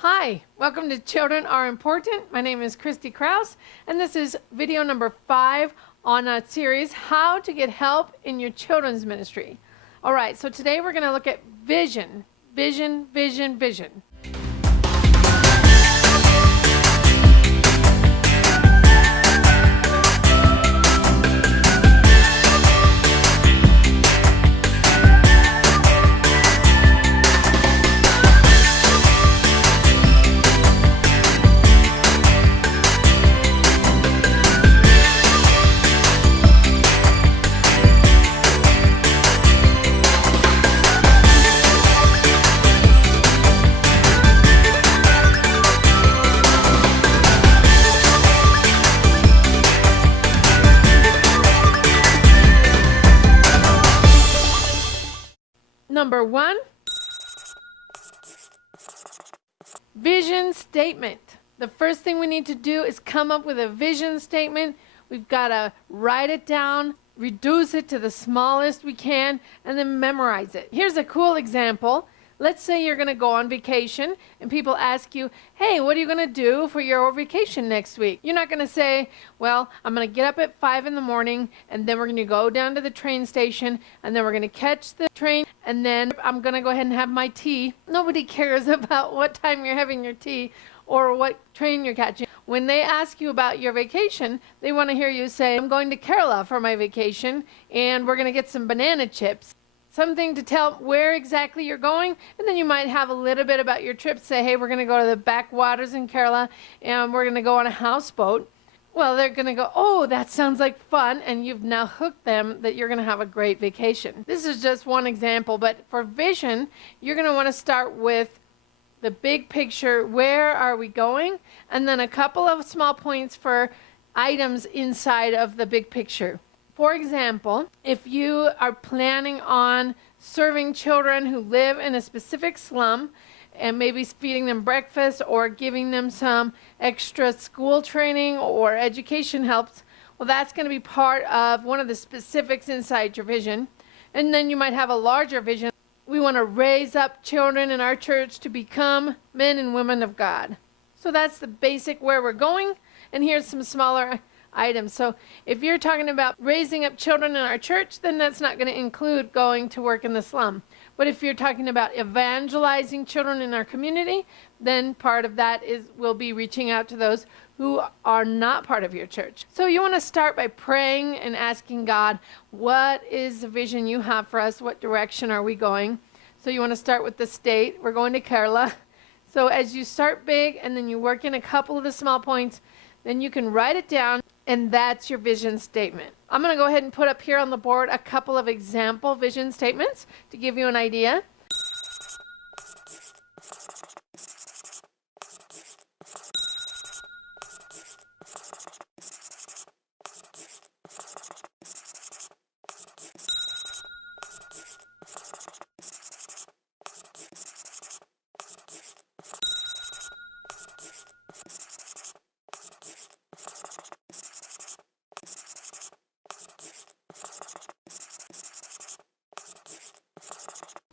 Hi, welcome to Children Are Important. My name is Christy Kraus, and this is video number 5 on a series, How to Get Help in Your Children's Ministry. All right, so today we're going to look at vision. Vision, vision, vision. Number 1, vision statement. The first thing we need to do is come up with a vision statement. We've got to write it down, reduce it to the smallest we can, and then memorize it. Here's a cool example. Let's say you're going to go on vacation and people ask you, hey, what are you going to do for your vacation next week? You're not going to say, well, I'm going to get up at 5 in the morning and then we're going to go down to the train station and then we're going to catch the train and then I'm going to go ahead and have my tea. Nobody cares about what time you're having your tea or what train you're catching. When they ask you about your vacation, they want to hear you say, I'm going to Kerala for my vacation and we're going to get some banana chips. Something to tell where exactly you're going, and then you might have a little bit about your trip. Say, hey, we're going to go to the backwaters in Kerala, and we're going to go on a houseboat. Well, they're going to go, oh, that sounds like fun, and you've now hooked them that you're going to have a great vacation. This is just one example, but for vision, you're going to want to start with the big picture, where are we going, and then a couple of small points for items inside of the big picture. For example, if you are planning on serving children who live in a specific slum and maybe feeding them breakfast or giving them some extra school training or education helps, well, that's going to be part of one of the specifics inside your vision. And then you might have a larger vision. We want to raise up children in our church to become men and women of God. So that's the basic where we're going. And here's some smaller items. So if you're talking about raising up children in our church, then that's not going to include going to work in the slum. But if you're talking about evangelizing children in our community, then part of that will be reaching out to those who are not part of your church. So you want to start by praying and asking God, what is the vision you have for us? What direction are we going? So you want to start with the state. We're going to Kerala. So as you start big and then you work in a couple of the small points, then you can write it down, and that's your vision statement. I'm going to go ahead and put up here on the board a couple of example vision statements to give you an idea.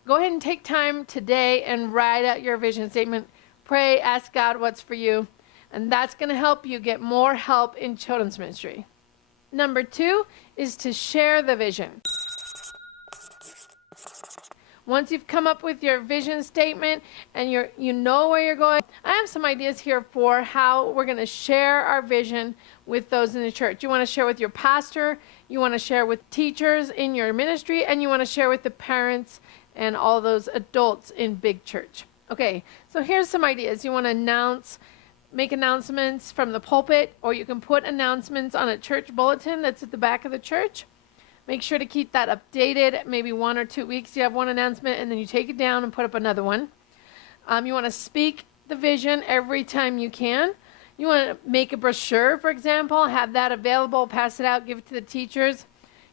Go ahead and take time today and write out your vision statement. Pray, ask God what's for you, and that's going to help you get more help in children's ministry. Number 2 is to share the vision. Once you've come up with your vision statement and you know where you're going, I have some ideas here for how we're going to share our vision with those in the church. You want to share with your pastor, you want to share with teachers in your ministry, and you want to share with the parents and all those adults in big church. Okay, so here's some ideas. You want to make announcements from the pulpit, or you can put announcements on a church bulletin that's at the back of the church. Make sure to keep that updated. Maybe 1 or 2 weeks you have one announcement, and then you take it down and put up another one. You want to speak the vision every time you can. You want to make a brochure, for example, have that available, pass it out, give it to the teachers.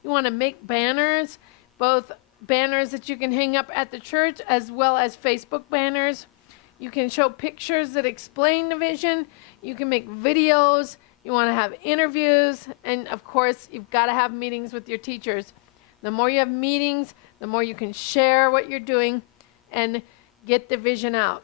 You want to make banners, both banners that you can hang up at the church as well as Facebook banners. You can show pictures that explain the vision. You can make videos. You want to have interviews. And of course, you've got to have meetings with your teachers. The more you have meetings, the more you can share what you're doing and get the vision out.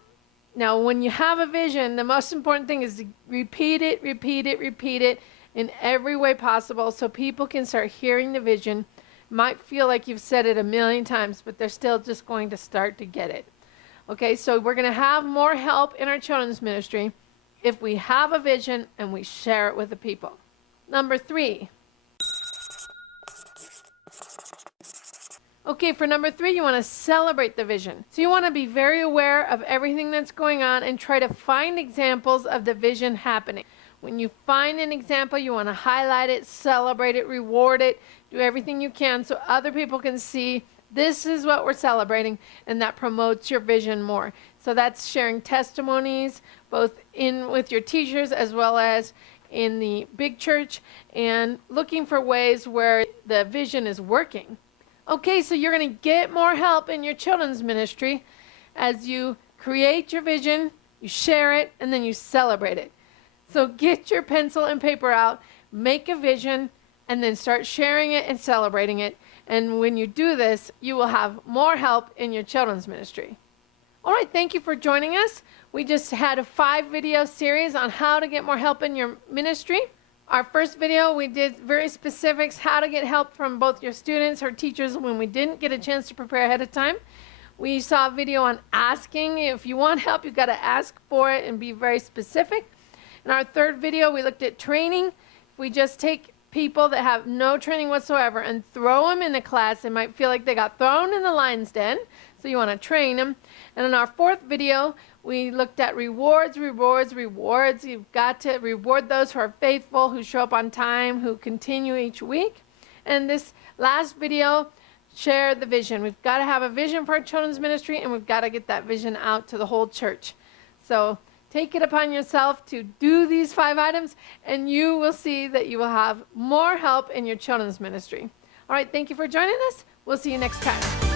Now, when you have a vision, the most important thing is to repeat it, repeat it, repeat it in every way possible so people can start hearing the vision. Might feel like you've said it a million times, but they're still just going to start to get it. Okay, so we're going to have more help in our children's ministry if we have a vision and we share it with the people. Number 3. Okay, for number 3, you want to celebrate the vision. So you want to be very aware of everything that's going on and try to find examples of the vision happening. When you find an example, you want to highlight it, celebrate it, reward it, do everything you can so other people can see this is what we're celebrating, and that promotes your vision more. So that's sharing testimonies, both in with your teachers as well as in the big church, and looking for ways where the vision is working. Okay, so you're going to get more help in your children's ministry as you create your vision, you share it, and then you celebrate it. So get your pencil and paper out, make a vision, and then start sharing it and celebrating it. And when you do this, you will have more help in your children's ministry. All right, thank you for joining us. We just had a 5-video series on how to get more help in your ministry. Our first video, we did very specifics, how to get help from both your students or teachers when we didn't get a chance to prepare ahead of time. We saw a video on asking. If you want help, you've got to ask for it and be very specific. In our third video, we looked at training. If we just take people that have no training whatsoever and throw them in a class, they might feel like they got thrown in the lion's den. So you want to train them. And in our fourth video, we looked at rewards, rewards, rewards. You've got to reward those who are faithful, who show up on time, who continue each week. And this last video, share the vision. We've got to have a vision for our children's ministry, and we've got to get that vision out to the whole church. So take it upon yourself to do these 5 items, and you will see that you will have more help in your children's ministry. All right, thank you for joining us. We'll see you next time.